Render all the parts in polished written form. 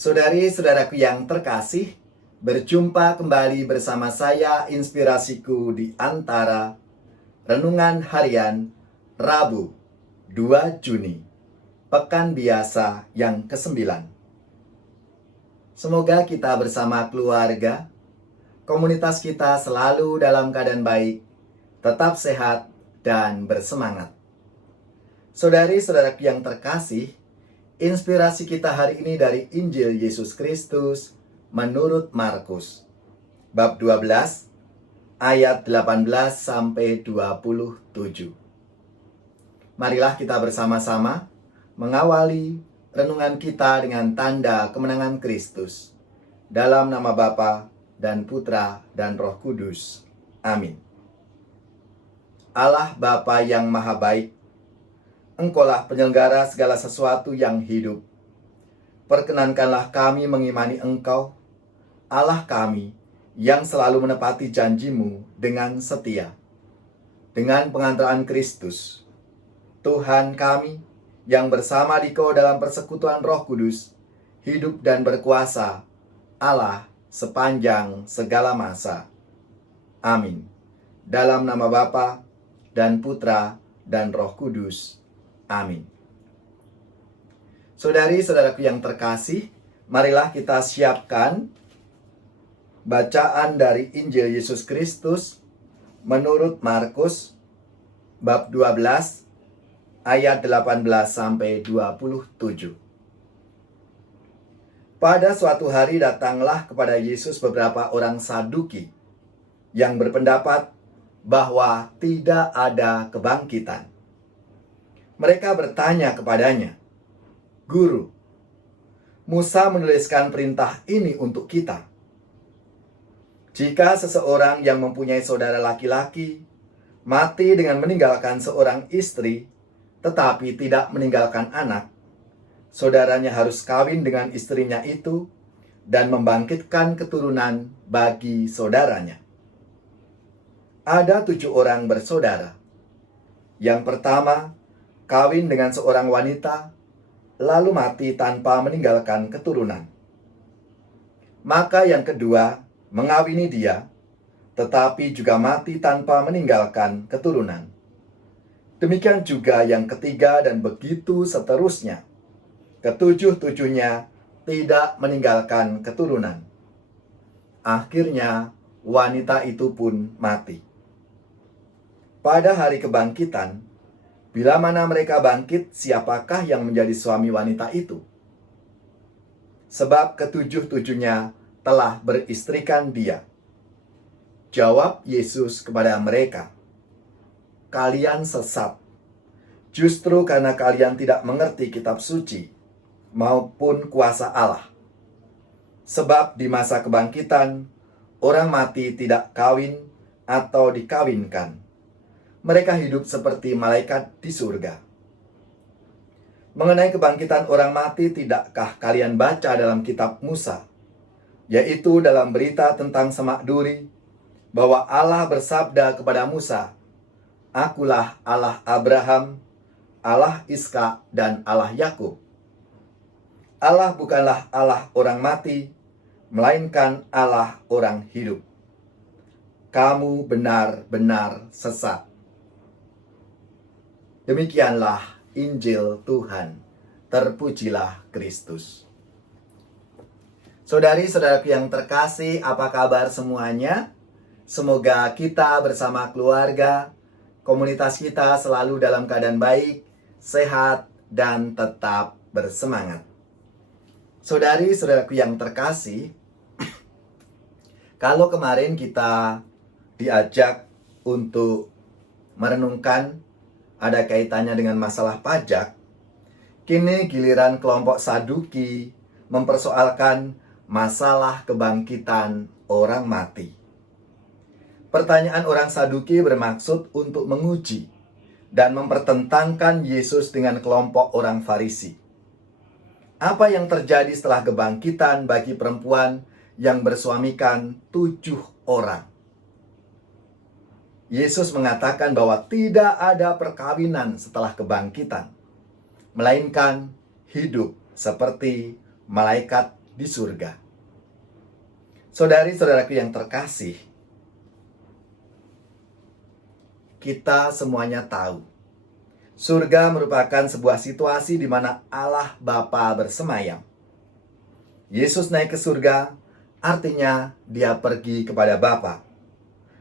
Saudari-saudaraku yang terkasih, berjumpa kembali bersama saya Inspirasiku di Antara Renungan Harian Rabu 2 Juni, Pekan Biasa yang ke-9. Semoga kita bersama keluarga, komunitas kita selalu dalam keadaan baik, tetap sehat, dan bersemangat. Saudari-saudaraku yang terkasih, inspirasi kita hari ini dari Injil Yesus Kristus menurut Markus, bab 12, ayat 18 sampai 27. Marilah kita bersama-sama mengawali renungan kita dengan tanda kemenangan Kristus. Dalam nama Bapa dan Putra dan Roh Kudus. Amin. Allah Bapa yang Maha Baik, Engkaulah penyelenggara segala sesuatu yang hidup. Perkenankanlah kami mengimani Engkau, Allah kami, yang selalu menepati janji-Mu dengan setia. Dengan pengantaran Kristus, Tuhan kami, yang bersama Dikau dalam persekutuan Roh Kudus, hidup dan berkuasa, Allah sepanjang segala masa. Amin. Dalam nama Bapa dan Putra dan Roh Kudus. Amin. Saudari-saudaraku yang terkasih, marilah kita siapkan bacaan dari Injil Yesus Kristus menurut Markus bab 12 ayat 18 sampai 27. Pada suatu hari datanglah kepada Yesus beberapa orang Saduki yang berpendapat bahwa tidak ada kebangkitan. Mereka bertanya kepadanya, "Guru, Musa menuliskan perintah ini untuk kita. Jika seseorang yang mempunyai saudara laki-laki mati dengan meninggalkan seorang istri, tetapi tidak meninggalkan anak, saudaranya harus kawin dengan istrinya itu dan membangkitkan keturunan bagi saudaranya. Ada 7 orang bersaudara. Yang pertama, kawin dengan seorang wanita, lalu mati tanpa meninggalkan keturunan. Maka yang kedua mengawini dia, tetapi juga mati tanpa meninggalkan keturunan. Demikian juga yang ketiga dan begitu seterusnya. Ketujuh-tujuhnya tidak meninggalkan keturunan. Akhirnya wanita itu pun mati. Pada hari kebangkitan, bila mana mereka bangkit, siapakah yang menjadi suami wanita itu? Sebab ketujuh-tujuhnya telah beristrikan dia. Jawab Yesus kepada mereka, "Kalian sesat, justru karena kalian tidak mengerti kitab suci maupun kuasa Allah. Sebab di masa kebangkitan, orang mati tidak kawin atau dikawinkan. Mereka hidup seperti malaikat di surga. Mengenai kebangkitan orang mati, tidakkah kalian baca dalam kitab Musa, yaitu dalam berita tentang Semak Duri, bahwa Allah bersabda kepada Musa, 'Akulah Allah Abraham, Allah Ishak, dan Allah Yakub.' Allah bukanlah Allah orang mati, melainkan Allah orang hidup. Kamu benar-benar sesat." Demikianlah Injil Tuhan. Terpujilah Kristus. Saudari-saudaraku yang terkasih, apa kabar semuanya? Semoga kita bersama keluarga, komunitas kita selalu dalam keadaan baik, sehat, dan tetap bersemangat. Saudari-saudaraku yang terkasih, kalau kemarin kita diajak untuk merenungkan ada kaitannya dengan masalah pajak, kini giliran kelompok Saduki mempersoalkan masalah kebangkitan orang mati. Pertanyaan orang Saduki bermaksud untuk menguji dan mempertentangkan Yesus dengan kelompok orang Farisi. Apa yang terjadi setelah kebangkitan bagi perempuan yang bersuamikan 7 orang? Yesus mengatakan bahwa tidak ada perkawinan setelah kebangkitan, melainkan hidup seperti malaikat di surga. Saudari-saudaraku yang terkasih, kita semuanya tahu, surga merupakan sebuah situasi di mana Allah Bapa bersemayam. Yesus naik ke surga, artinya dia pergi kepada Bapa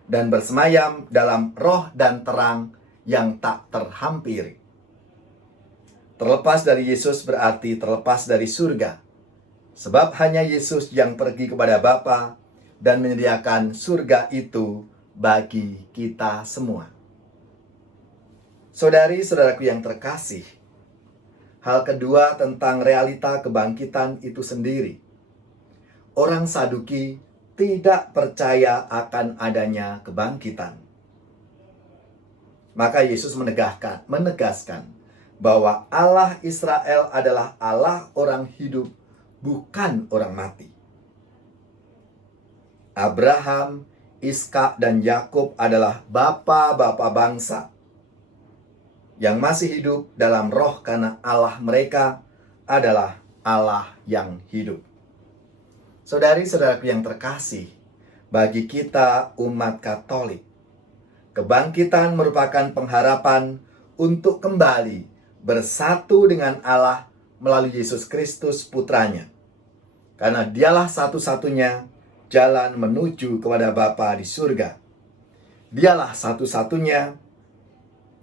dan bersemayam dalam roh dan terang yang tak terhampiri. Terlepas dari Yesus berarti terlepas dari surga, sebab hanya Yesus yang pergi kepada Bapa dan menyediakan surga itu bagi kita semua. Saudari-saudaraku yang terkasih, hal kedua tentang realita kebangkitan itu sendiri. Orang Saduki tidak percaya akan adanya kebangkitan. Maka Yesus menegaskan bahwa Allah Israel adalah Allah orang hidup, bukan orang mati. Abraham, Ishak, dan Yakub adalah bapa-bapa bangsa yang masih hidup dalam roh karena Allah mereka adalah Allah yang hidup. Saudari-saudaraku yang terkasih, bagi kita umat Katolik, kebangkitan merupakan pengharapan untuk kembali bersatu dengan Allah melalui Yesus Kristus Putranya. Karena dialah satu-satunya jalan menuju kepada Bapa di surga. Dialah satu-satunya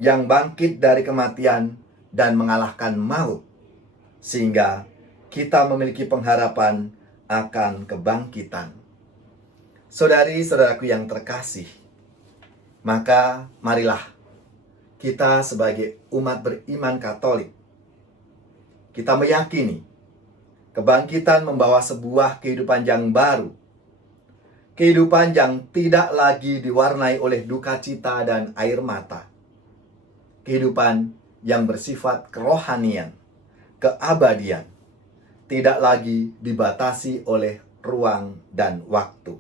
yang bangkit dari kematian dan mengalahkan maut, sehingga kita memiliki pengharapan akan kebangkitan. Saudari-saudaraku yang terkasih, maka marilah kita sebagai umat beriman Katolik, kita meyakini kebangkitan membawa sebuah kehidupan yang baru, kehidupan yang tidak lagi diwarnai oleh duka cita dan air mata, kehidupan yang bersifat kerohanian, keabadian, tidak lagi dibatasi oleh ruang dan waktu.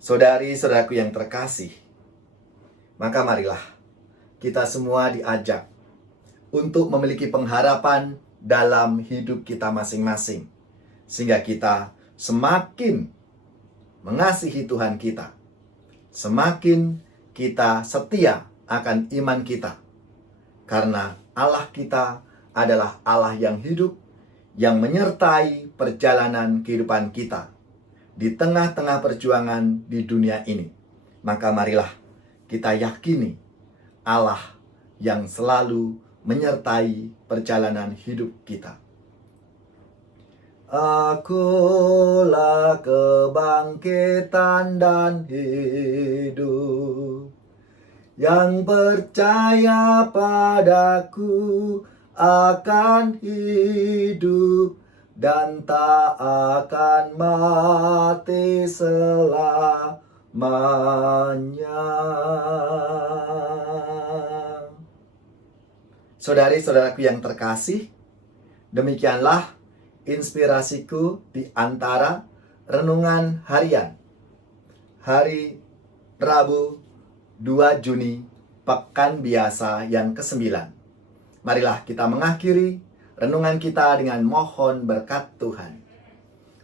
Saudari-saudaraku yang terkasih, maka marilah kita semua diajak untuk memiliki pengharapan dalam hidup kita masing-masing, sehingga kita semakin mengasihi Tuhan kita, semakin kita setia akan iman kita, karena Allah kita adalah Allah yang hidup, yang menyertai perjalanan kehidupan kita di tengah-tengah perjuangan di dunia ini. Maka marilah kita yakini Allah yang selalu menyertai perjalanan hidup kita. Akulah kebangkitan dan hidup, yang percaya padaku akan hidup dan tak akan mati selamanya. Saudari-saudaraku yang terkasih, demikianlah inspirasiku di antara renungan harian hari Rabu 2 Juni, Pekan Biasa yang ke-9. Marilah kita mengakhiri renungan kita dengan mohon berkat Tuhan.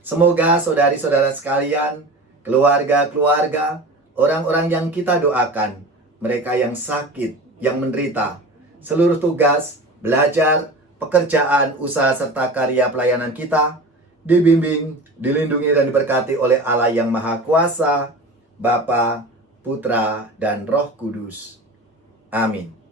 Semoga saudari-saudara sekalian, keluarga-keluarga, orang-orang yang kita doakan, mereka yang sakit, yang menderita, seluruh tugas, belajar, pekerjaan, usaha, serta karya pelayanan kita, dibimbing, dilindungi, dan diberkati oleh Allah yang Maha Kuasa, Bapa, Putra, dan Roh Kudus. Amin.